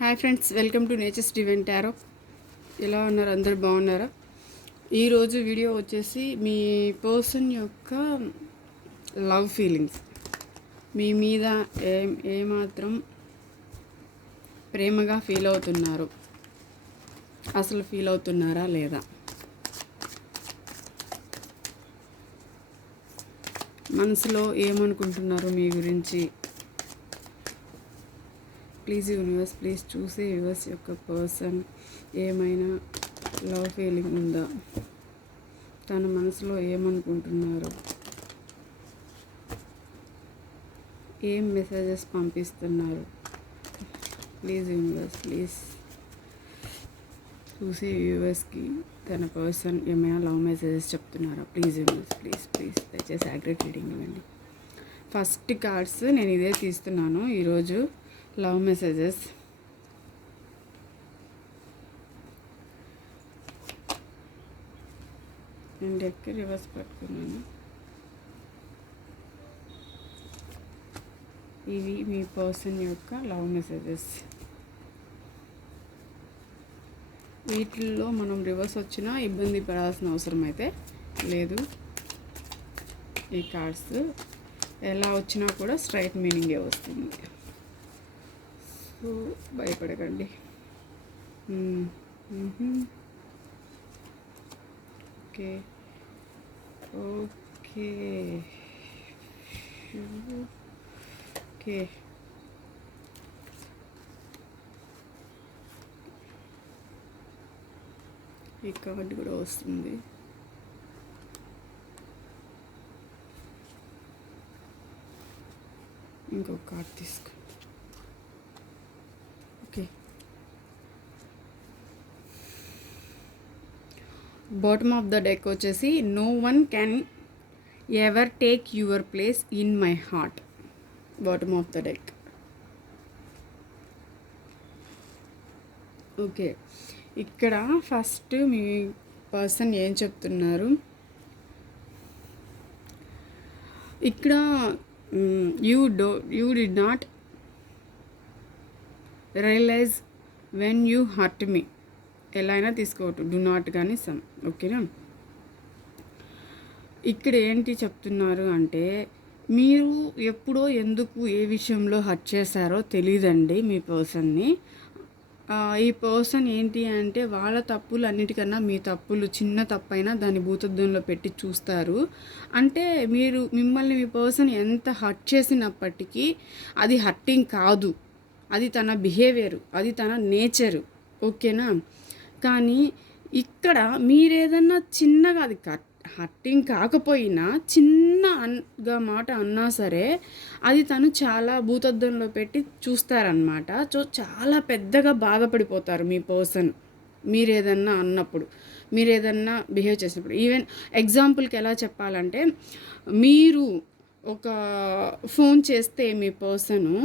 Hi friends, welcome to nature's divine tarot. ఎలా ఉన్నారు? అందరు బాగున్నారా? ఈరోజు వీడియో వచ్చేసి మీ పర్సన్ యొక్క లవ్ ఫీలింగ్స్, మీ మీద ఏమాత్రం ప్రేమగా ఫీల్ అవుతున్నారు, అసలు ఫీల్ అవుతున్నారా లేదా, మనసులో ఏమనుకుంటున్నారు మీ గురించి. ప్లీజ్ యూనివర్స్, ప్లీజ్ చూసే యూనివర్స్ యొక్క పర్సన్ ఏమైనా లవ్ ఫీలింగ్ ఉందా, తన మనసులో ఏమనుకుంటున్నారు, ఏం మెసేజెస్ పంపిస్తున్నారు. ప్లీజ్ యూనివర్స్, ప్లీజ్ చూసే వ్యూవర్స్కి తన పర్సన్ ఏమైనా లవ్ మెసేజెస్ చెప్తున్నారా. ప్లీజ్ యూనివర్స్, ప్లీజ్ ప్లీజ్ దయచేసి యాగ్రెట్ రీడింగ్ ఇవ్వండి. ఫస్ట్ కార్డ్స్ నేను ఇదే తీస్తున్నాను ఈరోజు. Love messages. నేను డెక్ రివర్స్ పట్టుకున్నాను. ఇవి మీ పర్సన్ యొక్క లవ్ మెసేజెస్. వీటిల్లో మనం రివర్స్ వచ్చినా ఇబ్బంది పడాల్సిన అవసరం అయితే లేదు. ఈ కార్డ్స్ ఎలా వచ్చినా కూడా స్ట్రైట్ మీనింగే వస్తుంది. సో భయపడకండి. Okay okay okay. ఈ కార్డు కూడా వస్తుంది. ఇంకొక కార్డు తీసుకో. Okay, bottom of the deck వచ్చేసి no one can ever take your place in my heart. Bottom of the deck. Okay, ఇక్కడ ఫస్ట్ మీ పర్సన్ ఏం చెప్తున్నారు, ఇక్కడ you did not realise when you hurt me. ఎలా అయినా తీసుకోవద్దు, డు నాట్ కానీ సమ్. ఓకేనా? ఇక్కడ ఏంటి చెప్తున్నారు అంటే, మీరు ఎప్పుడో ఎందుకు ఏ విషయంలో హర్ట్ చేశారో తెలియదండి మీ పర్సన్ని. ఈ పర్సన్ ఏంటి అంటే వాళ్ళ తప్పులు అన్నిటికన్నా మీ తప్పులు చిన్న తప్పైనా దాన్ని భూతద్దంలో పెట్టి చూస్తారు. అంటే మిమ్మల్ని మీ పర్సన్ ఎంత హర్ట్ చేసినప్పటికీ అది హర్టింగ్ కాదు, అది తన బిహేవియరు, అది తన నేచరు. ఓకేనా? కానీ ఇక్కడ మీరేదన్నా చిన్నగా, అది హర్టింగ్ కాకపోయినా చిన్నగా మాట అన్నా సరే అది తను చాలా భూతద్దంలో పెట్టి చూస్తారనమాట. సో చాలా పెద్దగా బాధపడిపోతారు మీ పర్సన్ మీరేదన్నా అన్నప్పుడు, మీరేదన్నా బిహేవ్ చేసినప్పుడు. ఈవెన్ ఎగ్జాంపుల్కి ఎలా చెప్పాలంటే, మీరు ఒక ఫోన్ చేస్తే మీ పర్సను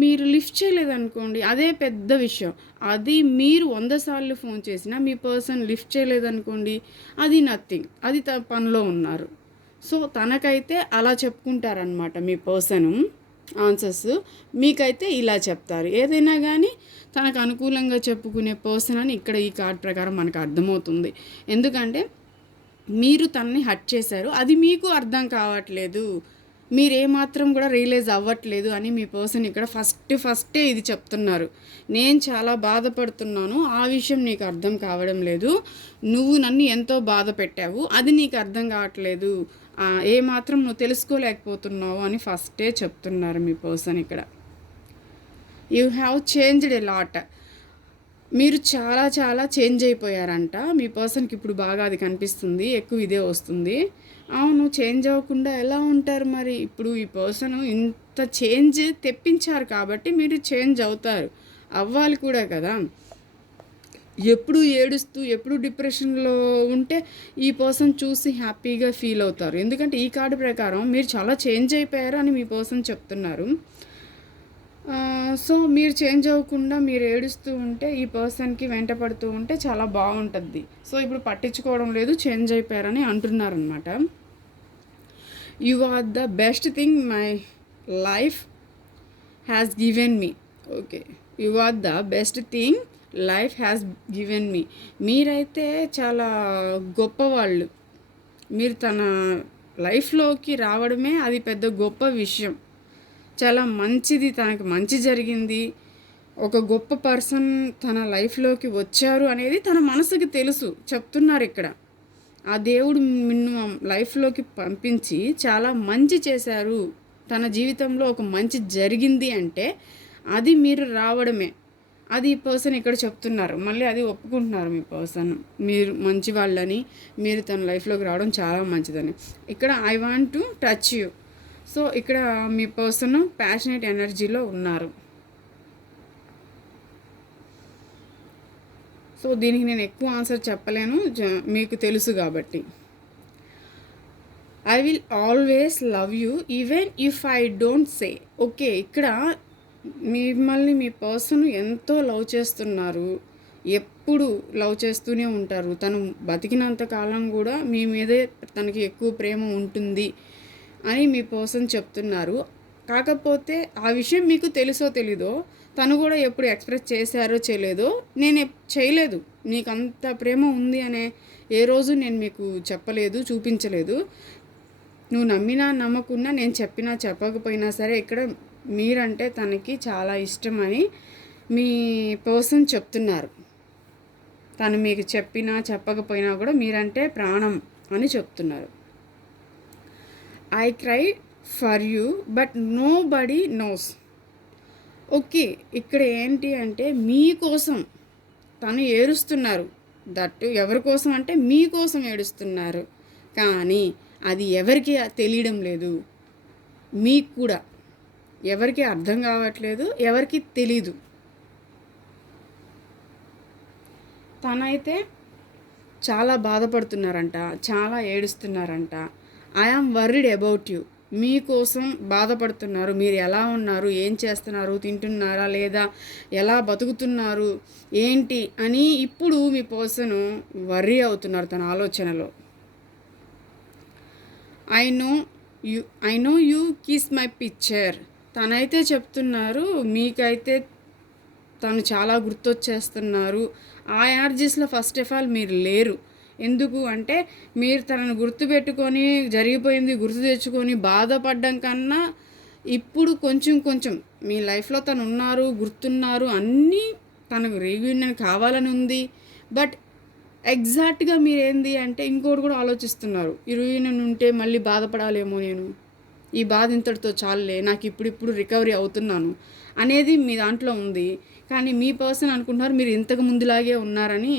మీరు లిఫ్ట్ చేయలేదనుకోండి, అదే పెద్ద విషయం. అది మీరు 100 సార్లు ఫోన్ చేసినా మీ పర్సన్ లిఫ్ట్ చేయలేదనుకోండి, అది నథింగ్, అది పనిలో ఉన్నారు. సో తనకైతే అలా చెప్పుకుంటారనమాట మీ పర్సను ఆన్సర్స్. మీకైతే ఇలా చెప్తారు. ఏదైనా కానీ తనకు అనుకూలంగా చెప్పుకునే పర్సన్ అని ఇక్కడ ఈ కార్డ్ ప్రకారం మనకు అర్థమవుతుంది. ఎందుకంటే మీరు తనని హర్ట్ చేశారు, అది మీకు అర్థం కావట్లేదు, మీరేమాత్రం కూడా రియలైజ్ అవ్వట్లేదు అని మీ పర్సన్ ఇక్కడ ఫస్టే ఇది చెప్తున్నారు. నేను చాలా బాధపడుతున్నాను, ఆ విషయం నీకు అర్థం కావడం లేదు, నువ్వు నన్ను ఎంతో బాధ పెట్టావు, అది నీకు అర్థం కావట్లేదు, ఏమాత్రం నువ్వు తెలుసుకోలేకపోతున్నావు అని ఫస్టే చెప్తున్నారు మీ పర్సన్ ఇక్కడ. You have changed a lot. మీరు చాలా చాలా చేంజ్ అయిపోయారంట. మీ పర్సన్కి ఇప్పుడు బాగా అది కనిపిస్తుంది, ఎక్కువ ఇదే వస్తుంది. అవును, చేంజ్ అవ్వకుండా ఎలా ఉంటారు మరి? ఇప్పుడు ఈ పర్సన్ ఇంత చేంజ్ తెప్పించారు కాబట్టి మీరు చేంజ్ అవుతారు, అవ్వాలి కూడా కదా. ఎప్పుడు ఏడుస్తూ ఎప్పుడు డిప్రెషన్లో ఉంటే ఈ పర్సన్ చూసి హ్యాపీగా ఫీల్ అవుతారు. ఎందుకంటే ఈ కార్డు ప్రకారం మీరు చాలా చేంజ్ అయిపోయారు అని మీ పర్సన్ చెప్తున్నారు. సో మీరు చేంజ్ అవ్వకుండా మీరు ఏడుస్తూ ఉంటే ఈ పర్సన్కి వెంట పడుతూ ఉంటే చాలా బాగుంటుంది. సో ఇప్పుడు పట్టించుకోవడం లేదు, చేంజ్ అయిపోయారని అంటున్నారనమాట. You are the best thing my life has given me. Okay, you are the best thing life has given me. మీరైతే చాలా గొప్పవాళ్ళు. మీరు తన లైఫ్లోకి రావడమే అది పెద్ద గొప్ప విషయం. చాలా మంచిది, తనకి మంచి జరిగింది, ఒక గొప్ప పర్సన్ తన లైఫ్లోకి వచ్చారు అనేది తన మనసుకి తెలుసు. చెప్తున్నారు ఇక్కడ, ఆ దేవుడు నిన్ను లైఫ్లోకి పంపించి చాలా మంచి చేశారు, తన జీవితంలో ఒక మంచి జరిగింది అంటే అది మీరు రావడమే. అది ఈ పర్సన్ ఇక్కడ చెప్తున్నారు. మళ్ళీ అది ఒప్పుకుంటున్నారు మీ పర్సన్, మీరు మంచి వాళ్ళని, మీరు తన లైఫ్లోకి రావడం చాలా మంచిదని. ఇక్కడ I want to touch you. So ఇక్కడ మీ పర్సన్ ప్యాషనేట్ ఎనర్జీలో ఉన్నారు. సో దీనికి నేను ఎక్కువ ఆన్సర్ చెప్పలేను, మీకు తెలుసు కాబట్టి. I will always love you even if I don't say. Okay, ఇక్కడ మిమ్మల్ని మీ పర్సన్ ఎంతో లవ్ చేస్తున్నారు, ఎప్పుడు లవ్ చేస్తూనే ఉంటారు. తను బతికినంత కాలం కూడా మీ మీదే తనకి ఎక్కువ ప్రేమ ఉంటుంది అని మీ పర్సన్ చెప్తున్నారు. కాకపోతే ఆ విషయం మీకు తెలుసో తెలీదో, తను కూడా ఎప్పుడు ఎక్స్ప్రెస్ చేశారో చేయలేదో, నేను చేయలేదు, నీకు అంత ప్రేమ ఉంది అనే ఏ రోజు నేను మీకు చెప్పలేదు, చూపించలేదు. నువ్వు నమ్మినా నమ్మకున్నా, నేను చెప్పినా చెప్పకపోయినా సరే ఇక్కడ మీరంటే తనకి చాలా ఇష్టమని మీ పర్సన్ చెప్తున్నారు. తను మీకు చెప్పినా చెప్పకపోయినా కూడా మీరంటే ప్రాణం అని చెప్తున్నారు. I cry for you but nobody knows. Okay, ఇక్కడ ఏంటి అంటే మీకోసం తను ఏడుస్తున్నారు. దట్టు ఎవరి కోసం అంటే మీకోసం ఏడుస్తున్నారు, కానీ అది ఎవరికి తెలియడం లేదు. మీకు కూడా ఎవరికి అర్థం కావట్లేదు, ఎవరికి తెలీదు. తనైతే చాలా బాధపడుతున్నారంట, చాలా ఏడుస్తున్నారంట. I am worried about you. మీకోసం బాధపడుతున్నారు. మీరు ఎలా ఉన్నారు, ఏం చేస్తున్నారు, తింటున్నారా లేదా, ఎలా బతుకుతున్నారు ఏంటి అని ఇప్పుడు మీ పర్సన్ వర్రీ అవుతున్నారు తన ఆలోచనలో. I know you kiss my picture. తనైతే చెప్తున్నారు మీకైతే తను చాలా గుర్తొచ్చేస్తున్నారు. ఆ ఎనర్జీస్లో ఫస్ట్ ఆఫ్ ఆల్ మీరు లేరు. ఎందుకు అంటే మీరు తనను గుర్తుపెట్టుకొని జరిగిపోయింది గుర్తు తెచ్చుకొని బాధపడడం కన్నా ఇప్పుడు కొంచెం మీ లైఫ్లో తను ఉన్నారు, గుర్తున్నారు, అన్నీ తనకు రీయూనియన్ కావాలని ఉంది. బట్ ఎగ్జాక్ట్గా మీరేంది అంటే ఇంకోటి కూడా ఆలోచిస్తున్నారు, ఈ రీయూనియన్ ఉంటే మళ్ళీ బాధపడాలేమో, నేను ఈ బాధ ఇంతటితో చాలులే, నాకు ఇప్పుడు రికవరీ అవుతున్నాను అనేది మీ దాంట్లో ఉంది. కానీ మీ పర్సన్ అనుకుంటున్నారు మీరు ఇంతకు ముందులాగే ఉన్నారని.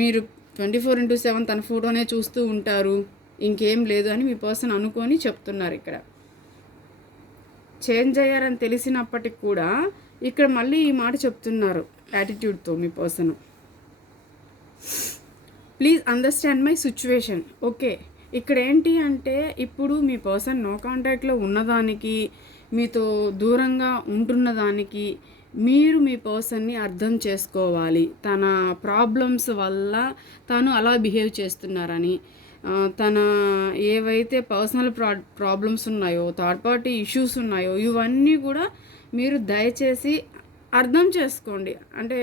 మీరు 24/7 తన ఫోటోనే చూస్తూ ఉంటారు, ఇంకేం లేదు అని మీ పర్సన్ అనుకొని చెప్తున్నారు. ఇక్కడ చేంజ్ అయ్యారని తెలిసినప్పటికి కూడా ఇక్కడ మళ్ళీ ఈ మాట చెప్తున్నారు యాటిట్యూడ్తో మీ person. Please understand my situation. Okay, ఇక్కడ ఏంటి అంటే ఇప్పుడు మీ పర్సన్ నో కాంటాక్ట్లో ఉన్నదానికి, మీతో దూరంగా ఉంటున్నదానికి మీరు మీ పర్సన్ని అర్థం చేసుకోవాలి. తన ప్రాబ్లమ్స్ వల్ల తను అలా బిహేవ్ చేస్తున్నారని, తన ఏవైతే పర్సనల్ ప్రాబ్లమ్స్ ఉన్నాయో, థర్డ్ పార్టీ ఇష్యూస్ ఉన్నాయో, ఇవన్నీ కూడా మీరు దయచేసి అర్థం చేసుకోండి. అంటే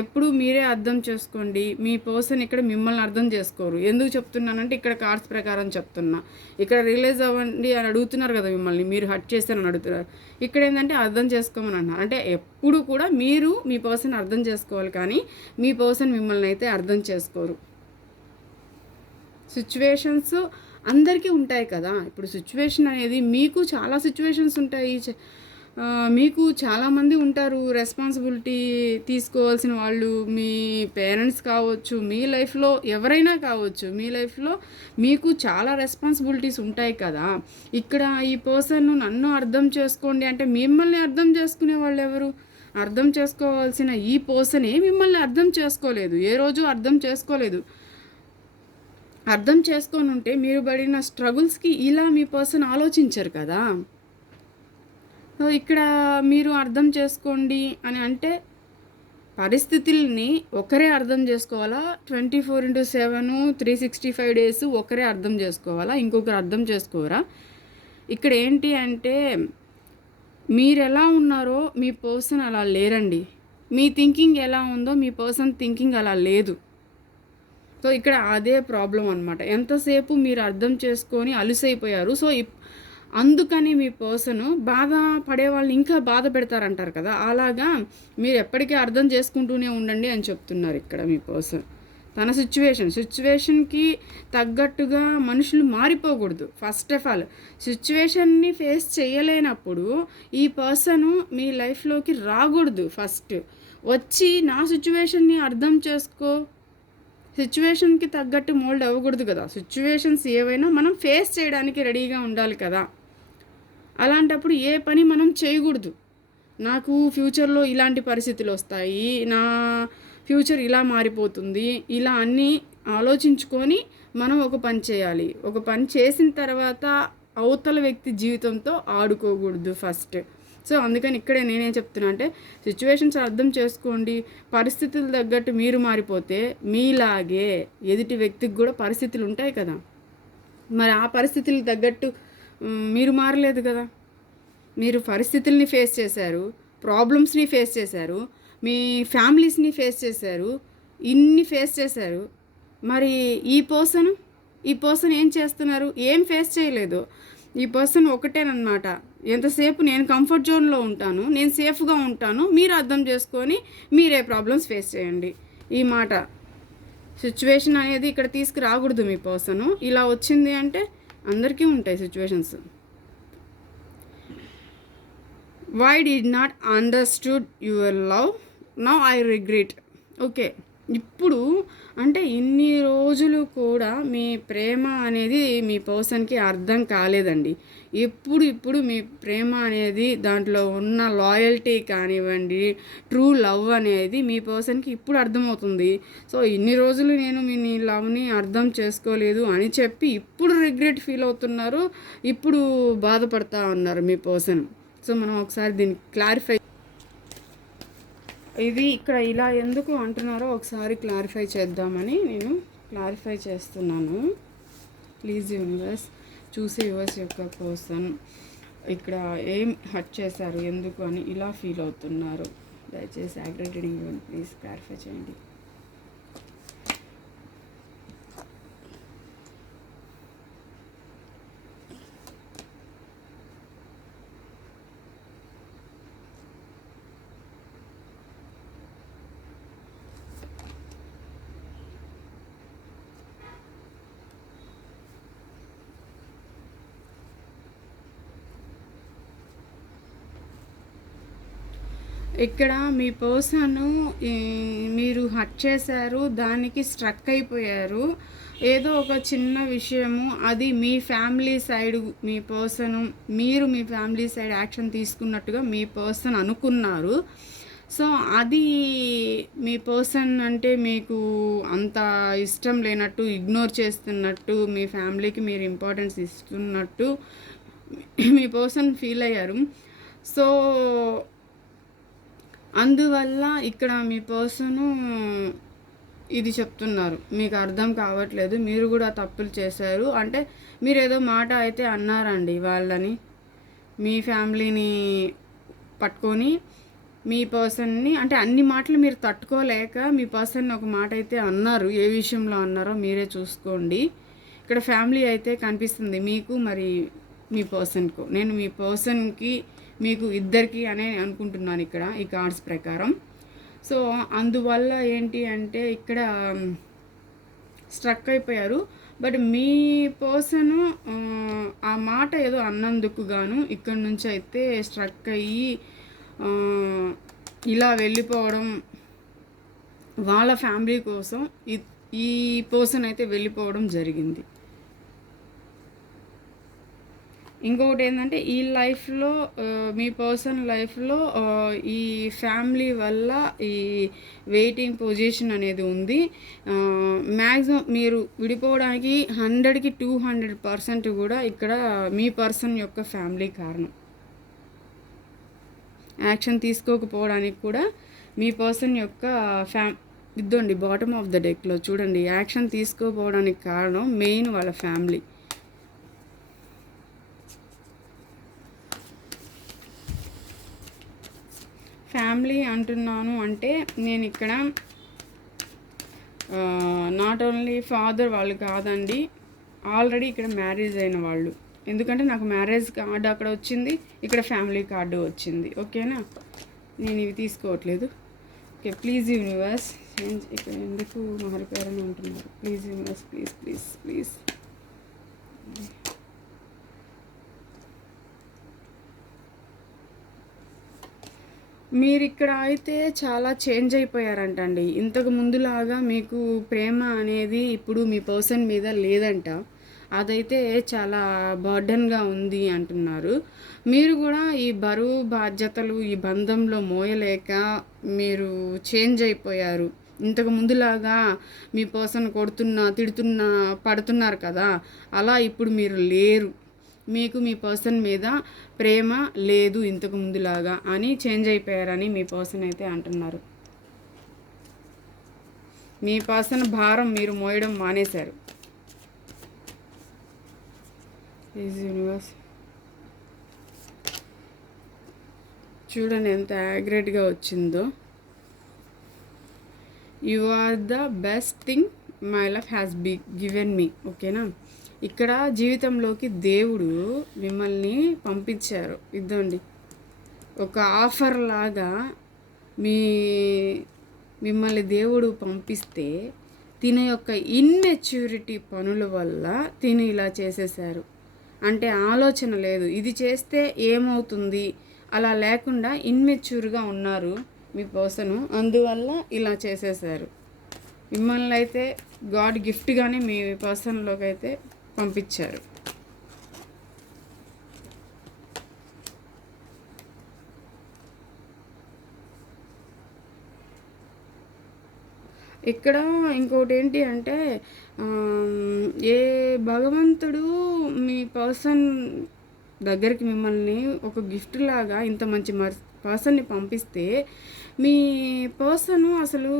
ఎప్పుడు మీరే అర్థం చేసుకోండి. మీ పర్సన్ ఇక్కడ మిమ్మల్ని అర్థం చేసుకోరు. ఎందుకు చెప్తున్నానంటే ఇక్కడ కార్డ్స్ ప్రకారం చెప్తున్నా. ఇక్కడ రియలైజ్ అవ్వండి అని అడుగుతున్నారు కదా మిమ్మల్ని, మీరు హర్ట్ చేస్తారని అడుగుతున్నారు. ఇక్కడ ఏంటంటే అర్థం చేసుకోమని అంటున్నారు. అంటే ఎప్పుడు కూడా మీరు మీ పర్సన్ అర్థం చేసుకోవాలి, కానీ మీ పర్సన్ మిమ్మల్ని అయితే అర్థం చేసుకోరు. సిచ్యువేషన్స్ అందరికీ ఉంటాయి కదా. ఇప్పుడు సిచ్యువేషన్ అనేది మీకు చాలా సిచ్యువేషన్స్ ఉంటాయి, మీకు చాలామంది ఉంటారు రెస్పాన్సిబిలిటీ తీసుకోవాల్సిన వాళ్ళు. మీ పేరెంట్స్ కావచ్చు, మీ లైఫ్లో ఎవరైనా కావచ్చు, మీ లైఫ్లో మీకు చాలా రెస్పాన్సిబిలిటీస్ ఉంటాయి కదా. ఇక్కడ ఈ పర్సన్ నన్ను అర్థం చేసుకోండి అంటే మిమ్మల్ని అర్థం చేసుకునే వాళ్ళు ఎవరు? అర్థం చేసుకోవాల్సిన ఈ పర్సనే మిమ్మల్ని అర్థం చేసుకోలేదు, ఏ రోజు అర్థం చేసుకోలేదు. అర్థం చేసుకొని ఉంటే మీరు పడిన స్ట్రగుల్స్కి ఇలా మీ పర్సన్ ఆలోచించరు కదా. సో ఇక్కడ మీరు అర్థం చేసుకోండి అని అంటే పరిస్థితుల్ని ఒకరే అర్థం చేసుకోవాలా? 24/7 365 days ఒకరే అర్థం చేసుకోవాలా? ఇంకొకరు అర్థం చేసుకోరా? ఇక్కడ ఏంటి అంటే మీరెలా ఉన్నారో మీ పర్సన్ అలా లేరండి. మీ థింకింగ్ ఎలా ఉందో మీ పర్సన్ థింకింగ్ అలా లేదు. సో ఇక్కడ అదే ప్రాబ్లం అనమాట. ఎంతసేపు మీరు అర్థం చేసుకొని అలుసైపోయారు. సో అందుకని మీ పర్సను బాధ పడేవాళ్ళని ఇంకా బాధ పెడతారంటారు కదా, అలాగా మీరు ఎప్పటికీ అర్థం చేసుకుంటూనే ఉండండి అని చెప్తున్నారు ఇక్కడ మీ పర్సన్. తన సిచ్యువేషన్కి తగ్గట్టుగా మనుషులు మారిపోకూడదు. ఫస్ట్ ఆఫ్ ఆల్ సిచ్యువేషన్ని ఫేస్ చేయలేనప్పుడు ఈ పర్సను మీ లైఫ్లోకి రాకూడదు. ఫస్ట్ వచ్చి నా సిచ్యువేషన్ని అర్థం చేసుకో, సిచ్యువేషన్కి తగ్గట్టు మోల్డ్ అవ్వకూడదు కదా. సిచ్యువేషన్స్ ఏవైనా మనం ఫేస్ చేయడానికి రెడీగా ఉండాలి కదా. అలాంటప్పుడు ఏ పని మనం చేయకూడదు. నాకు ఫ్యూచర్లో ఇలాంటి పరిస్థితులు వస్తాయి, నా ఫ్యూచర్ ఇలా మారిపోతుంది, ఇలా అన్నీ ఆలోచించుకొని మనం ఒక పని చేయాలి. ఒక పని చేసిన తర్వాత అవతల వ్యక్తి జీవితంతో ఆడుకోకూడదు ఫస్ట్. సో అందుకని ఇక్కడే నేనేం చెప్తున్నా అంటే సిచ్యువేషన్స్ అర్థం చేసుకోండి. పరిస్థితులు తగ్గట్టు మీరు మారిపోతే మీలాగే ఎదుటి వ్యక్తికి కూడా పరిస్థితులు ఉంటాయి కదా. మరి ఆ పరిస్థితులకు తగ్గట్టు మీరు మారలేదు కదా. మీరు పరిస్థితుల్ని ఫేస్ చేశారు, ప్రాబ్లమ్స్ని ఫేస్ చేశారు, మీ ఫ్యామిలీస్ని ఫేస్ చేశారు, ఇన్ని ఫేస్ చేశారు. మరి ఈ పర్సన్ ఏం చేస్తున్నారు? ఏం ఫేస్ చేయలేదు. ఈ పర్సన్ ఒకటేనమాట, ఎంతసేపు నేను కంఫర్ట్ జోన్లో ఉంటాను, నేను సేఫ్గా ఉంటాను, మీరు అర్థం చేసుకొని మీరే ప్రాబ్లమ్స్ ఫేస్ చేయండి. ఈ మాట సిచ్యువేషన్ అనేది ఇక్కడ తీసుకురాకూడదు. మీ పర్సను ఇలా వచ్చింది అంటే అందరికీ ఉంటాయి situations. Why did not understood your love, now I regret. Okay, ఇప్పుడు అంటే ఇన్ని రోజులు కూడా మీ ప్రేమ అనేది మీ పర్సన్కి అర్థం కాలేదండి. ఇప్పుడు మీ ప్రేమ అనేది దాంట్లో ఉన్న లాయల్టీ కానివ్వండి, ట్రూ లవ్ అనేది మీ పర్సన్కి ఇప్పుడు అర్థమవుతుంది. సో ఇన్ని రోజులు నేను మీ లవ్ని అర్థం చేసుకోలేదు అని చెప్పి ఇప్పుడు రిగ్రెట్ ఫీల్ అవుతున్నారు, ఇప్పుడు బాధపడతా ఉన్నారు మీ పర్సన్. సో మనం ఒకసారి దీన్ని క్లారిఫై, ఇది ఇక్కడ ఇలా ఎందుకు అంటున్నారో ఒకసారి క్లారిఫై చేద్దామని నేను క్లారిఫై చేస్తున్నాను. ప్లీజ్ యూనివర్స్, చూసే యూనివర్స్ యొక్క పర్సన్ ఇక్కడ ఏం హర్ట్ చేశారు, ఎందుకు అని ఇలా ఫీల్ అవుతున్నారు, దయచేసి యాక్యురేట్ రీడింగ్ ఇవ్వండి. ప్లీజ్ క్లారిఫై చేయండి. ఇక్కడ మీ పర్సను మీరు హర్ట్ చేశారు, దానికి స్ట్రక్ అయిపోయారు. ఏదో ఒక చిన్న విషయము, అది మీ ఫ్యామిలీ సైడ్ మీ పర్సను, మీరు మీ ఫ్యామిలీ సైడ్ యాక్షన్ తీసుకున్నట్టుగా మీ పర్సన్ అనుకున్నారు. సో అది మీ పర్సన్ అంటే మీకు అంత ఇష్టం లేనట్టు, ఇగ్నోర్ చేస్తున్నట్టు, మీ ఫ్యామిలీకి మీరు ఇంపార్టెన్స్ ఇస్తున్నట్టు మీ పర్సన్ ఫీల్ అయ్యారు. సో అందువల్ల ఇక్కడ మీ పర్సను ఇది చెప్తున్నారు, మీకు అర్థం కావట్లేదు, మీరు కూడా తప్పులు చేశారు అంటే. మీరు ఏదో మాట అయితే అన్నారండి వాళ్ళని, మీ ఫ్యామిలీని పట్టుకొని మీ పర్సన్ని, అంటే అన్ని మాటలు మీరు తట్టుకోలేక మీ పర్సన్ని ఒక మాట అయితే అన్నారు. ఏ విషయంలో అన్నారో మీరే చూసుకోండి. ఇక్కడ ఫ్యామిలీ అయితే కనిపిస్తుంది మీకు, మరి మీ పర్సన్కు. నేను మీ పర్సన్కి మీకు ఇద్దరికి అనే అనుకుంటున్నాను ఇక్కడ ఈ కార్డ్స్ ప్రకారం. సో అందువల్ల ఏంటి అంటే ఇక్కడ స్ట్రక్ అయిపోయారు. బట్ మీ పర్సను ఆ మాట ఏదో అన్నందుకు గాను ఇక్కడ నుంచి అయితే స్ట్రక్ అయ్యి ఇలా వెళ్ళిపోవడం, వాళ్ళ ఫ్యామిలీ కోసం ఈ పర్సన్ అయితే వెళ్ళిపోవడం జరిగింది. ఇంకొకటి ఏంటంటే ఈ లైఫ్లో, మీ పర్సన్ లైఫ్లో ఈ ఫ్యామిలీ వల్ల ఈ వెయిటింగ్ పొజిషన్ అనేది ఉంది. మ్యాక్సిమం మీరు విడిపోవడానికి 100కి 200% కూడా ఇక్కడ మీ పర్సన్ యొక్క ఫ్యామిలీ కారణం. యాక్షన్ తీసుకోకపోవడానికి కూడా మీ పర్సన్ యొక్క ఇద్దండి బాటమ్ ఆఫ్ ద డెక్లో చూడండి, యాక్షన్ తీసుకోకపోవడానికి కారణం మెయిన్ వాళ్ళ ఫ్యామిలీ. ఫ్యామిలీ అంటున్నాను అంటే నేను ఇక్కడ నాట్ ఓన్లీ ఫాదర్ వాళ్ళు కాదండి, ఆల్రెడీ ఇక్కడ మ్యారేజ్ అయిన వాళ్ళు. ఎందుకంటే నాకు మ్యారేజ్ కార్డు అక్కడ వచ్చింది, ఇక్కడ ఫ్యామిలీ కార్డు వచ్చింది. ఓకేనా, నేను ఇవి తీసుకోవట్లేదు. Okay, please universe change. ఇక్కడ ఎందుకు మారిపోయారని అంటున్నారు. Please universe, please please please. మీరు ఇక్కడ అయితే చాలా చేంజ్ అయిపోయారంటండి. ఇంతకు ముందులాగా మీకు ప్రేమ అనేది ఇప్పుడు మీ పర్సన్ మీద లేదంట. అదైతే చాలా బర్డన్గా ఉంది అంటున్నారు. మీరు కూడా ఈ బరువు బాధ్యతలు ఈ బంధంలో మోయలేక మీరు చేంజ్ అయిపోయారు. ఇంతకు ముందులాగా మీ పర్సన్ కొడుతున్నా తిడుతున్నా పడుతున్నారు కదా, అలా ఇప్పుడు మీరు లేరు. మీకు మీ పర్సన్ మీద ప్రేమ లేదు ఇంతకు ముందులాగా అని చేంజ్ అయిపోయారని మీ పర్సన్ అయితే అంటున్నారు. మీ పర్సన్ భారం మీరు మోయడం మానేశారు. యూనివర్స్ చూడండి ఎంత యాగ్రేట్గా వచ్చిందో. You are the best thing my life has given me. ఓకేనా, ఇక్కడ జీవితంలోకి దేవుడు మిమ్మల్ని పంపించారు. ఇద్దండి ఒక ఆఫర్ లాగా మిమ్మల్ని దేవుడు పంపిస్తే తిన యొక్క ఇన్మెచ్యూరిటీ పనుల వల్ల తిని ఇలా చేసేసారు. అంటే ఆలోచన లేదు, ఇది చేస్తే ఏమవుతుంది అలా లేకుండా ఇన్మెచ్యూర్గా ఉన్నారు మీ పర్సను. అందువల్ల ఇలా చేసేసారు. మిమ్మల్ని అయితే గాడ్ గిఫ్ట్గానే మీ పర్సన్లోకి అయితే పంపించారు. ఇక్కడ ఇంకోటి ఏంటి అంటే ఏ భగవంతుడు మీ పర్సన్ దగ్గరికి మిమ్మల్ని ఒక గిఫ్ట్ లాగా ఇంత మంచి పర్సన్ని పంపిస్తే మీ పర్సను అసలు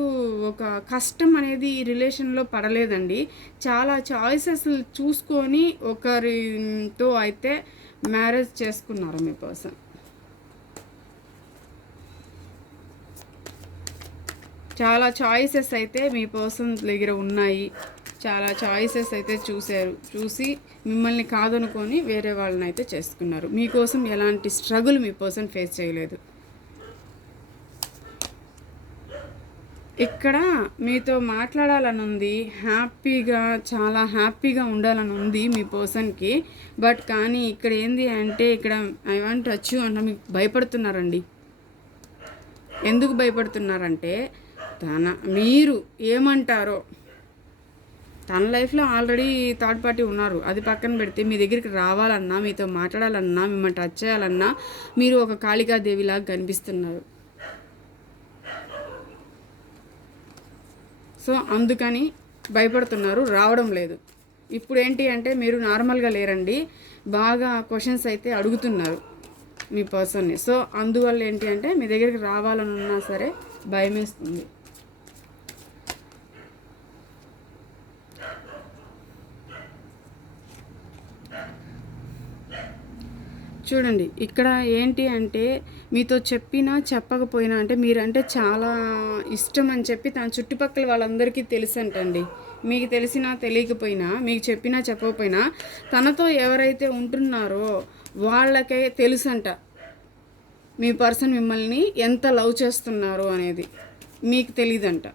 ఒక కష్టం అనేది ఈ రిలేషన్లో పడలేదండి. చాలా చాయిసెస్ చూసుకొని ఒకరితో అయితే మ్యారేజ్ చేసుకున్నారు మీ పర్సన్. చాలా చాయిసెస్ అయితే మీ పర్సన్ దగ్గర ఉన్నాయి. చాలా చాయిసెస్ అయితే చూసి మిమ్మల్ని కాదనుకొని వేరే వాళ్ళని అయితే చేసుకున్నారు. మీకోసం ఎలాంటి స్ట్రగుల్ మీ పర్సన్ ఫేస్ చేయలేదు. ఇక్కడ మీతో మాట్లాడాలని ఉంది, హ్యాపీగా చాలా హ్యాపీగా ఉండాలని ఉంది మీ పర్సన్కి. బట్ కానీ ఇక్కడ ఏంది అంటే ఇక్కడ ఐ వాంట్ టచ్ యూ అంటే మీకు భయపడుతున్నారండి. ఎందుకు భయపడుతున్నారంటే మీరు ఏమంటారో, తన లైఫ్లో ఆల్రెడీ థర్డ్ పార్టీ ఉన్నారు. అది పక్కన పెడితే మీ దగ్గరికి రావాలన్నా, మీతో మాట్లాడాలన్నా, మిమ్మల్ని టచ్ చేయాలన్నా మీరు ఒక కాళికాదేవిలాగా కనిపిస్తున్నారు. సో అందుకని భయపడుతున్నారు, రావడం లేదు. ఇప్పుడు ఏంటి అంటే మీరు నార్మల్గా లేరండి, బాగా క్వశ్చన్స్ అయితే అడుగుతున్నారు మీ పర్సన్ని. సో అందువల్ల ఏంటి అంటే మీ దగ్గరికి రావాలని ఉన్నా సరే భయమేస్తుంది. చూడండి ఇక్కడ ఏంటి అంటే మీతో చెప్పినా చెప్పకపోయినా అంటే మీరంటే చాలా ఇష్టం అని చెప్పి తన చుట్టుపక్కల వాళ్ళందరికీ తెలుసంటండి. మీకు తెలిసినా తెలియకపోయినా, మీకు చెప్పినా చెప్పకపోయినా తనతో ఎవరైతే ఉంటున్నారో వాళ్ళకే తెలుసంట మీ పర్సన్ మిమ్మల్ని ఎంత లవ్ చేస్తున్నారో అనేది. మీకు తెలీదంట.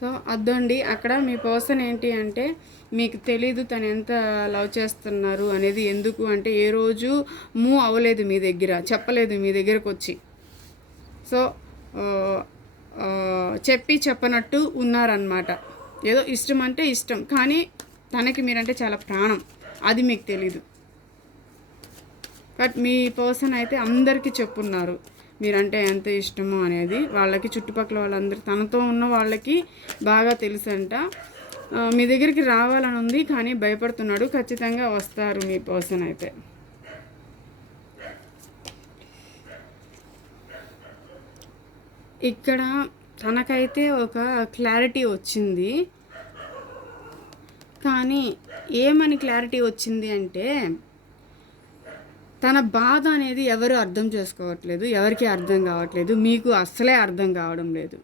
సో అద్దండి అక్కడ మీ పర్సన్ ఏంటి అంటే మీకు తెలీదు తను ఎంత లవ్ చేస్తున్నారు అనేది. ఎందుకు అంటే ఏ రోజు మూవ్ అవ్వలేదు మీ దగ్గర, చెప్పలేదు మీ దగ్గరకు వచ్చి. సో చెప్పనట్టు ఉన్నారనమాట. ఏదో ఇష్టం అంటే ఇష్టం, కానీ తనకి మీరంటే చాలా ప్రాణం, అది మీకు తెలీదు. బట్ మీ పర్సన్ అయితే అందరికీ చెప్పున్నారు మీరంటే ఎంత ఇష్టమో అనేది. వాళ్ళకి చుట్టుపక్కల వాళ్ళందరూ, తనతో ఉన్న వాళ్ళకి బాగా తెలుసంట. మీ దగ్గరికి రావాలని ఉంది కానీ భయపడుతున్నాడు. ఖచ్చితంగా వస్తారు మీ పర్సన్ అయితే. ఇక్కడ తనకైతే ఒక క్లారిటీ వచ్చింది. కానీ ఏమని క్లారిటీ వచ్చింది అంటే, తన బాధ అనేది ఎవరు అర్థం చేసుకోవట్లేదు, ఎవరికి అర్థం కావట్లేదు, మీకు అస్సలే అర్థం కావడం లేదు.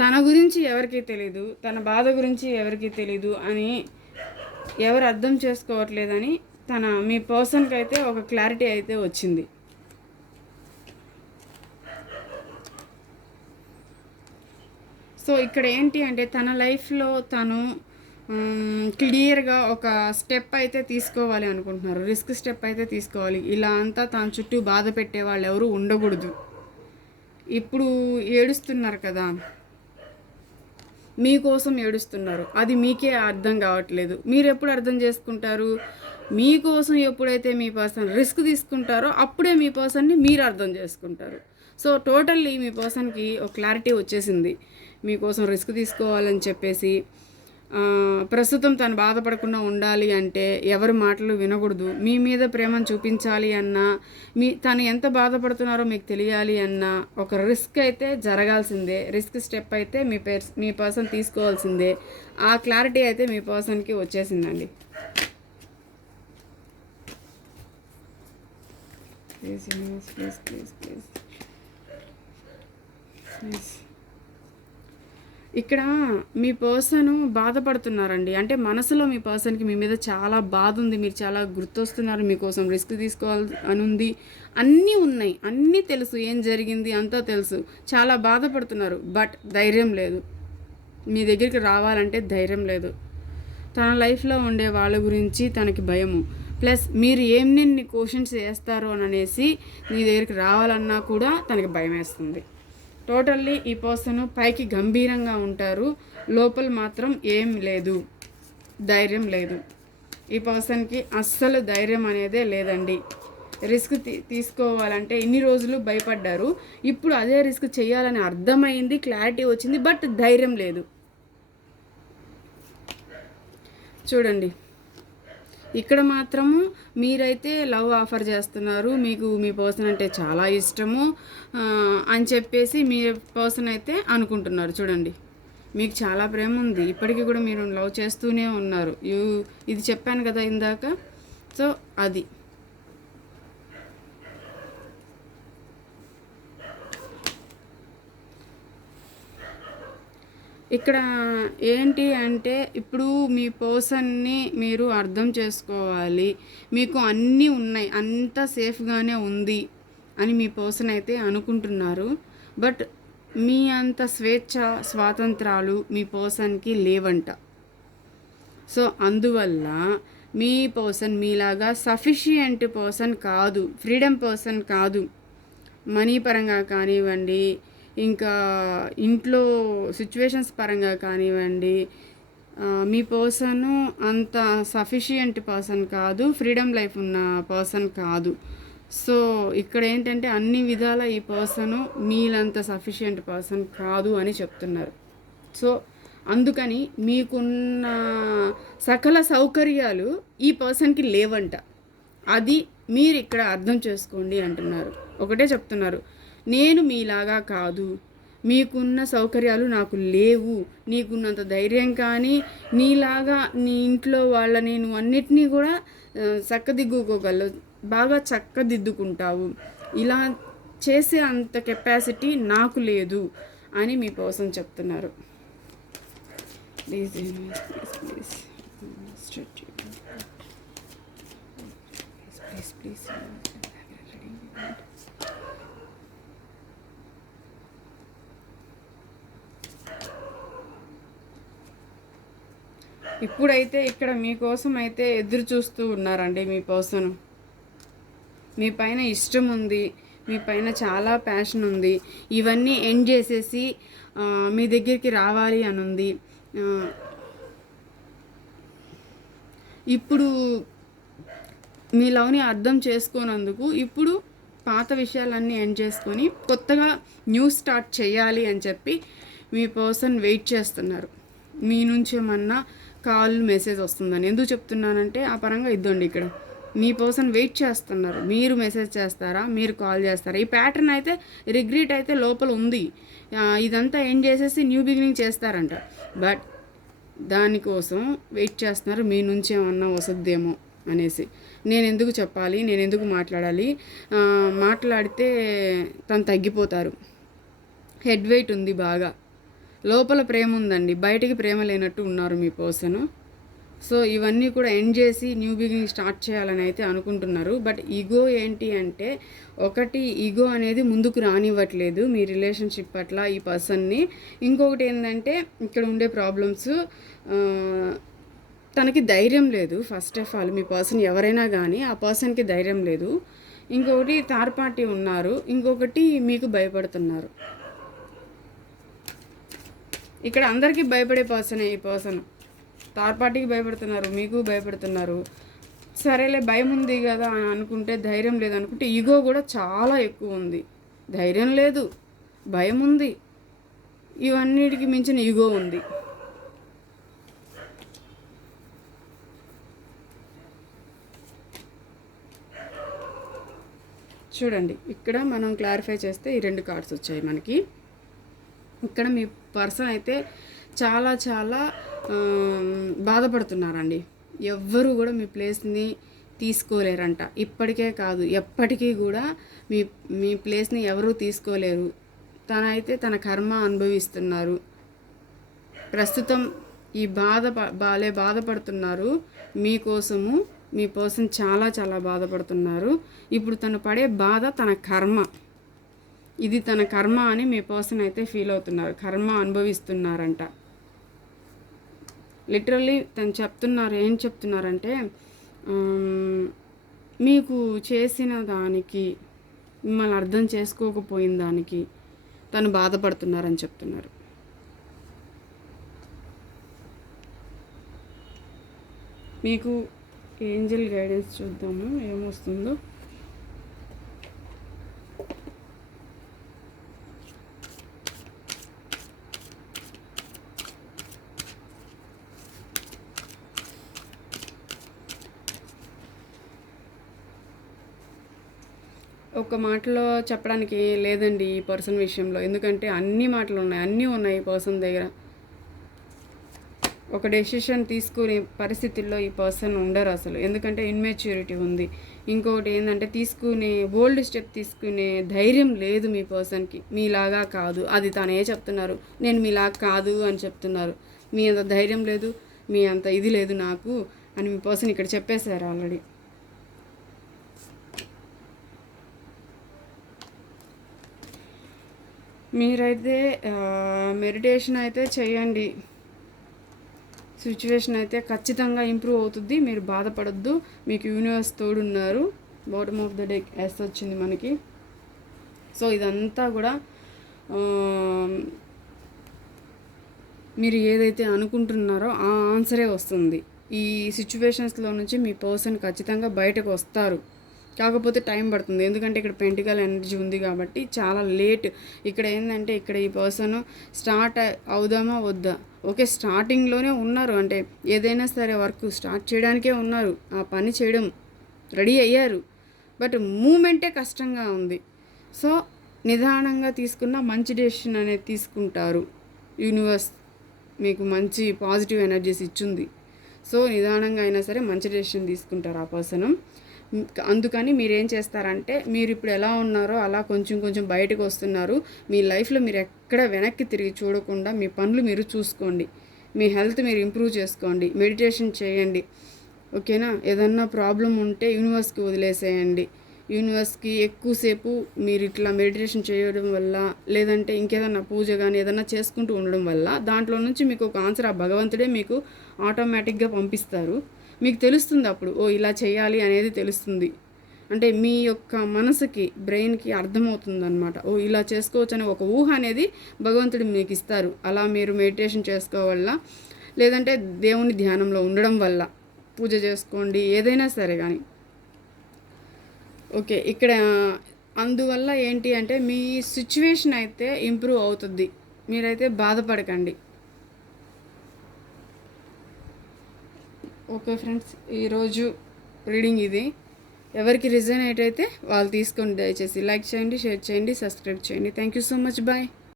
తన గురించి ఎవరికీ తెలీదు, తన బాధ గురించి ఎవరికీ తెలీదు అని ఎవరు అర్థం చేసుకోవట్లేదని మీ పర్సన్కి అయితే ఒక క్లారిటీ అయితే వచ్చింది. సో ఇక్కడ ఏంటి అంటే, తన లైఫ్లో తను క్లియర్గా ఒక స్టెప్ అయితే తీసుకోవాలి అనుకుంటున్నారు, రిస్క్ స్టెప్ అయితే తీసుకోవాలి. ఇలా అంతా తన చుట్టూ బాధ పెట్టే వాళ్ళు ఎవరు ఉండకూడదు. ఇప్పుడు ఏడుస్తున్నారు కదా, మీకోసం ఏడుస్తున్నారు, అది మీకే అర్థం కావట్లేదు. మీరు ఎప్పుడు అర్థం చేసుకుంటారు? మీకోసం ఎప్పుడైతే మీ పర్సన్ రిస్క్ తీసుకుంటారో అప్పుడే మీ పర్సన్ని మీరు అర్థం చేసుకుంటారు. సో టోటల్లీ మీ పర్సన్కి ఒక క్లారిటీ వచ్చేసింది, మీకోసం రిస్క్ తీసుకోవాలని చెప్పేసి. ప్రస్తుతం తను బాధపడకుండా ఉండాలి అంటే ఎవరి మాటలు వినకూడదు. మీ మీద ప్రేమను చూపించాలి అన్నా, తను ఎంత బాధపడుతున్నారో మీకు తెలియాలి అన్నా ఒక రిస్క్ అయితే జరగాల్సిందే, రిస్క్ స్టెప్ అయితే మీ పర్సన్ తీసుకోవాల్సిందే. ఆ క్లారిటీ అయితే మీ పర్సన్కి వచ్చేసిందండి. ఇక్కడ మీ పర్సన్ బాధపడుతున్నారండి. అంటే మనసులో మీ పర్సన్కి మీ మీద చాలా బాధ ఉంది, మీరు చాలా గుర్తొస్తున్నారు, మీకోసం రిస్క్ తీసుకోవాలి అని ఉంది, అన్నీ ఉన్నాయి, అన్నీ తెలుసు, ఏం జరిగింది అంతా తెలుసు, చాలా బాధపడుతున్నారు. బట్ ధైర్యం లేదు, మీ దగ్గరికి రావాలంటే ధైర్యం లేదు. తన లైఫ్లో ఉండే వాళ్ళ గురించి తనకి భయము, ప్లస్ మీరు ఏమన్ని క్వశ్చన్స్ చేస్తారో అని అనేసి మీ దగ్గరికి రావాలన్నా కూడా తనకి భయం వేస్తుంది. టోటల్లీ ఈ పర్సన్ పైకి గంభీరంగా ఉంటారు, లోపల మాత్రం ఏం లేదు, ధైర్యం లేదు. ఈ పర్సన్కి అస్సలు ధైర్యం అనేదే లేదండి. రిస్క్ తీసుకోవాలంటే ఇన్ని రోజులు భయపడ్డారు, ఇప్పుడు అదే రిస్క్ చేయాలని అర్థమైంది, క్లారిటీ వచ్చింది, బట్ ధైర్యం లేదు. చూడండి, ఇక్కడ మాత్రము మీరైతే లవ్ ఆఫర్ చేస్తున్నారు, మీకు మీ పర్సన్ అంటే చాలా ఇష్టము అని చెప్పేసి మీ పర్సన్ అయితే అనుకుంటున్నారు. చూడండి, మీకు చాలా ప్రేమ ఉంది, ఇప్పటికీ కూడా మీరు లవ్ చేస్తూనే ఉన్నారు. ఇది చెప్పాను కదా ఇందాక. సో అది ఇక్కడ ఏంటి అంటే, ఇప్పుడు మీ పర్సన్ని మీరు అర్థం చేసుకోవాలి. మీకు అన్నీ ఉన్నాయి, అంతా సేఫ్గానే ఉంది అని మీ పర్సన్ అయితే అనుకుంటున్నారు. బట్ మీ అంత స్వాతంత్రాలు మీ పర్సన్కి లేవంట. సో అందువల్ల మీ పర్సన్ మీలాగా సఫిషియంట్ పర్సన్ కాదు, ఫ్రీడమ్ పర్సన్ కాదు. మనీ పరంగా కానివ్వండి, ఇంకా ఇంట్లో సిచ్యువేషన్స్ పరంగా కానివ్వండి, మీ పర్సను అంత సఫిషియంట్ పర్సన్ కాదు, ఫ్రీడమ్ లైఫ్ ఉన్న పర్సన్ కాదు. సో ఇక్కడ ఏంటంటే అన్ని విధాల ఈ పర్సను మీలంత సఫిషియంట్ పర్సన్ కాదు అని చెప్తున్నారు. సో అందుకని మీకున్న సకల సౌకర్యాలు ఈ పర్సన్కి లేవంట. అది మీరు ఇక్కడ అర్థం చేసుకోండి అంటున్నారు. ఒకటే చెప్తున్నారు, నేను మీలాగా కాదు, మీకున్న సౌకర్యాలు నాకు లేవు, నీకున్నంత ధైర్యం కానీ నీలాగా నీ ఇంట్లో వాళ్ళని నువ్వు అన్నిటినీ కూడా చక్కదిద్దుకోగలవు, బాగా చక్కదిద్దుకుంటావు, ఇలా చేసే అంత కెపాసిటీ నాకు లేదు అని మీ పర్సన్ చెప్తున్నారు. Please please please please. ఇప్పుడైతే ఇక్కడ మీకోసం అయితే ఎదురు చూస్తూ ఉన్నారండి మీ పర్సన్. మీ పైన ఇష్టం ఉంది, మీ పైన చాలా ప్యాషన్ ఉంది, ఇవన్నీ ఎండ్ చేసేసి మీ దగ్గరికి రావాలి అని ఉంది. ఇప్పుడు మీ లవ్ని అర్థం చేసుకోనందుకు ఇప్పుడు పాత విషయాలన్నీ ఎండ్ చేసుకొని కొత్తగా న్యూ స్టార్ట్ చేయాలి అని చెప్పి మీ పర్సన్ వెయిట్ చేస్తున్నారు. మీ నుంచి ఏమన్నా కాల్ మెసేజ్ వస్తుందని. ఎందుకు చెప్తున్నానంటే ఆ పరంగా ఇద్దండి ఇక్కడ మీ పర్సన్ వెయిట్ చేస్తున్నారు. మీరు మెసేజ్ చేస్తారా, మీరు కాల్ చేస్తారా? ఈ ప్యాటర్న్ అయితే రిగ్రెట్ అయితే లోపల ఉంది. ఇదంతా ఎండ్ చేసేసి న్యూ బిగినింగ్ చేస్తారంట. బట్ దానికోసం వెయిట్ చేస్తున్నారు, మీ నుంచి ఏమన్నా వస్తుందేమో అనేసి. నేను ఎందుకు చెప్పాలి, నేను ఎందుకు మాట్లాడాలి, మాట్లాడితే తను తగ్గిపోతారు. హెడ్ వెయిట్ ఉంది బాగా, లోపల ప్రేమ ఉందండి, బయటికి ప్రేమ లేనట్టు ఉన్నారు మీ పర్సన్. సో ఇవన్నీ కూడా ఎండ్ చేసి న్యూ బిగినింగ్ స్టార్ట్ చేయాలని అయితే అనుకుంటున్నారు. బట్ ఈగో ఏంటి అంటే, ఒకటి ఈగో అనేది ముందుకు రానివ్వట్లేదు మీ రిలేషన్షిప్ పట్ల ఈ పర్సన్ని. ఇంకొకటి ఏంటంటే ఇక్కడ ఉండే ప్రాబ్లమ్స్, తనకి ధైర్యం లేదు. First of all me person ఎవరైనా కానీ ఆ పర్సన్కి ధైర్యం లేదు. ఇంకొకటి థర్డ్ పార్టీ ఉన్నారు, ఇంకొకటి మీకు భయపడుతున్నారు. ఇక్కడ అందరికీ భయపడే పర్సనే ఈ పర్సన్. థర్డ్ పార్టీకి భయపడుతున్నారు, మీకు భయపడుతున్నారు. సరేలే భయం ఉంది కదా అని అనుకుంటే, ధైర్యం లేదు అనుకుంటే, ఈగో కూడా చాలా ఎక్కువ ఉంది. ధైర్యం లేదు, భయం ఉంది, ఇవన్నిటికి మించిన ఈగో ఉంది. చూడండి, ఇక్కడ మనం క్లారిఫై చేస్తే ఈ 2 కార్డ్స్ వచ్చాయి మనకి. ఇక్కడ మీ పర్సన్ అయితే చాలా చాలా బాధపడుతున్నారండి. ఎవ్వరూ కూడా మీ ప్లేస్ని తీసుకోలేరంట. ఇప్పటికే కాదు, ఎప్పటికీ కూడా మీ మీ ప్లేస్ని ఎవరూ తీసుకోలేరు. తనైతే తన కర్మ అనుభవిస్తున్నారు. ప్రస్తుతం ఈ బాధపడుతున్నారు మీకోసము. మీ పర్సన్ చాలా చాలా బాధపడుతున్నారు. ఇప్పుడు తను పడే బాధ తన కర్మ. ఇది తన కర్మ అని మీ పర్సన్ అయితే ఫీల్ అవుతున్నారు. కర్మ అనుభవిస్తున్నారంట. లిటరల్లీ తను చెప్తున్నారు, ఏం చెప్తున్నారంటే, మీకు చేసిన దానికి, మిమ్మల్ని అర్థం చేసుకోకపోయిన దానికి తను బాధపడుతున్నారని చెప్తున్నారు. మీకు ఏంజల్ గైడెన్స్ చూద్దాము ఏమొస్తుందో. ఒక మాటలో చెప్పడానికి లేదండి ఈ పర్సన్ విషయంలో. ఎందుకంటే అన్ని మాటలు ఉన్నాయి, అన్నీ ఉన్నాయి ఈ పర్సన్ దగ్గర. ఒక డెసిషన్ తీసుకునే పరిస్థితుల్లో ఈ పర్సన్ ఉండరు అసలు. ఎందుకంటే ఇన్మెచ్యూరిటీ ఉంది. ఇంకొకటి ఏంటంటే, బోల్డ్ స్టెప్ తీసుకునే ధైర్యం లేదు మీ పర్సన్కి. మీలాగా కాదు, అది తనే చెప్తున్నారు. నేను మీలాగా కాదు అని చెప్తున్నారు. మీ అంత ధైర్యం లేదు, మీ అంత ఇది లేదు నాకు అని మీ పర్సన్ ఇక్కడ చెప్పేశారు ఆల్రెడీ. మీరైతే మెడిటేషన్ అయితే చేయండి. సిచ్యువేషన్ అయితే ఖచ్చితంగా ఇంప్రూవ్ అవుతుంది. మీరు బాధపడద్దు, మీకు యూనివర్స్ తోడున్నారు. Bottom of the deck yes వచ్చింది మనకి. సో ఇదంతా కూడా మీరు ఏదైతే అనుకుంటున్నారో ఆ ఆన్సరే వస్తుంది. ఈ సిచ్యువేషన్స్లో నుంచి మీ పర్సన్ ఖచ్చితంగా బయటకు వస్తారు. కాకపోతే టైం పడుతుంది. ఎందుకంటే ఇక్కడ పెంటికల్ ఎనర్జీ ఉంది కాబట్టి చాలా లేట్. ఇక్కడ ఏంటంటే, ఇక్కడ ఈ పర్సన్ స్టార్ట్ అవుదామా వద్దా, ఓకే స్టార్టింగ్లోనే ఉన్నారు. అంటే ఏదైనా సరే వర్క్ స్టార్ట్ చేయడానికే ఉన్నారు, ఆ పని చేయడం రెడీ అయ్యారు. బట్ మూమెంటే కష్టంగా ఉంది. సో నిదానంగా తీసుకున్న మంచి డెసిషన్ అనేది తీసుకుంటారు. యూనివర్స్ మీకు మంచి పాజిటివ్ ఎనర్జీస్ ఇచ్చింది. సో నిదానంగా అయినా సరే మంచి డెసిషన్ తీసుకుంటారు ఆ పర్సన్. అందుకని మీరు ఏం చేస్తారంటే, మీరు ఇప్పుడు ఎలా ఉన్నారో అలా కొంచెం కొంచెం బయటకు వస్తున్నారు. మీ లైఫ్లో మీరు ఎక్కడ వెనక్కి తిరిగి చూడకుండా మీ పనులు మీరు చూసుకోండి. మీ హెల్త్ మీరు ఇంప్రూవ్ చేసుకోండి. మెడిటేషన్ చేయండి, ఓకేనా. ఏదన్నా ప్రాబ్లం ఉంటే యూనివర్స్కి వదిలేసేయండి. యూనివర్స్కి ఎక్కువసేపు మీరు ఇట్లా మెడిటేషన్ చేయడం వల్ల, లేదంటే ఇంకేదన్నా పూజ కానీ ఏదన్నా చేసుకుంటూ ఉండడం వల్ల దాంట్లో నుంచి మీకు ఒక ఆన్సర్ ఆ భగవంతుడే మీకు ఆటోమేటిక్గా పంపిస్తారు. మీకు తెలుస్తుంది అప్పుడు, ఓ ఇలా చేయాలి అనేది తెలుస్తుంది. అంటే మీ యొక్క మనసుకి, బ్రెయిన్కి అర్థమవుతుంది అనమాట. ఓ ఇలా చేసుకోవచ్చు అనే ఒక ఊహ అనేది భగవంతుడు మీకు ఇస్తారు. అలా మీరు మెడిటేషన్ చేసుకోవల్ల, లేదంటే దేవుని ధ్యానంలో ఉండడం వల్ల, పూజ చేసుకోండి, ఏదైనా సరే కానీ. ఓకే, ఇక్కడ అందువల్ల ఏంటి అంటే మీ సిచ్యువేషన్ అయితే ఇంప్రూవ్ అవుతుంది. మీరైతే బాధపడకండి. ఓకే ఫ్రెండ్స్, ఈరోజు రీడింగ్ ఇది. ఎవరికి రిజనేట్ అయితే వాళ్ళు తీసుకోండి. దయచేసి లైక్ చేయండి, షేర్ చేయండి, సబ్స్క్రైబ్ చేయండి. Thank you so much. Bye.